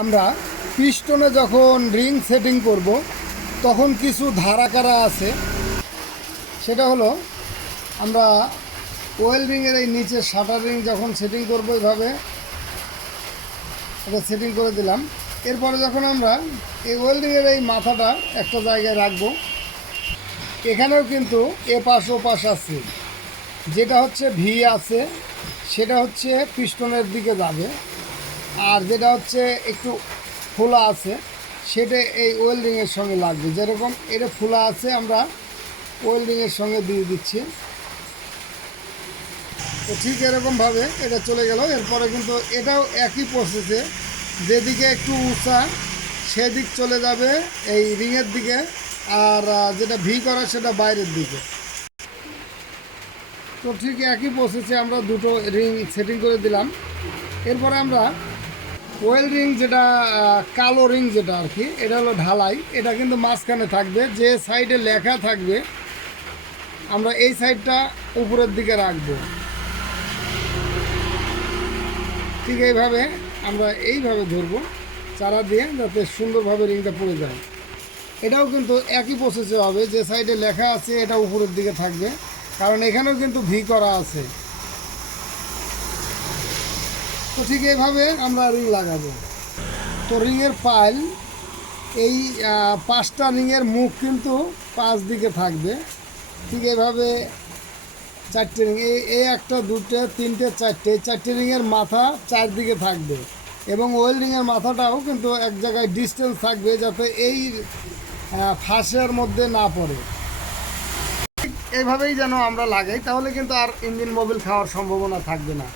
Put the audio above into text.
আমরা পিস্টনে যখন ring setting করব তখন কিছু ধারা কারা আছে। সেটা হলো আমরা ওয়েল রিংয়ের এই নিচে শাটার রিং যখন সেটিং করব এইভাবে এটা সেটিং করে দিলাম। এরপরে যখন আমরা এই ওয়েল রিংয়ের এই মাথাটা একটা জায়গায় রাখবো, এখানেও কিন্তু এপাশ ওপাশ আছে। যেটা হচ্ছে ভি আছে সেটা হচ্ছে পিস্টনের দিকে যাবে, আর যেটা হচ্ছে একটু খোলা আছে সেটা এই ওয়েল্ডিংয়ের সঙ্গে লাগবে। যেরকম এটা খোলা আছে আমরা ওয়েল্ডিংয়ের সঙ্গে দিয়ে দিচ্ছি। তো ঠিক এরকমভাবে এটা চলে গেল। এরপরে কিন্তু এটাও একই প্রসেসে, যেদিকে একটু উঁচা সেদিক চলে যাবে এই রিংয়ের দিকে, আর যেটা ভি করা সেটা বাইরের দিকে। তো ঠিক একই প্রসেসে আমরা দুটো রিং সেটিং করে দিলাম। এরপরে আমরা ওয়েল রিং যেটা কালো রিং যেটা আর কি, এটা হলো ঢালাই। এটা কিন্তু মাঝখানে থাকবে, যে সাইডে লেখা থাকবে আমরা এই সাইডটা উপরের দিকে রাখবো। ঠিক এইভাবে আমরা এইভাবে ধরবো চারা দিয়ে, যাতে সুন্দরভাবে রিংটা পড়ে যায়। এটাও কিন্তু একই প্রসেসে হবে, যে সাইডে লেখা আছে এটা উপরের দিকে থাকবে, কারণ এখানেও কিন্তু ভি করা আছে। তো ঠিক এইভাবে আমরা রিং লাগাবো। তো রিংয়ের পাইল এই 5টা রিংয়ের মুখ কিন্তু 5 দিকে থাকবে। ঠিক এইভাবে 4টে রিং, এই একটা, দুটো, তিনটে, চারটে, 4টে রিংয়ের মাথা 4 দিকে থাকবে, এবং ওয়েল রিংয়ের মাথাটাও কিন্তু এক জায়গায় ডিস্টেন্স থাকবে, যাতে এই ফাঁসের মধ্যে না পড়ে। এইভাবেই যেন আমরা লাগাই, তাহলে কিন্তু আর ইঞ্জিন মোবিল খাওয়ার সম্ভাবনা থাকবে না।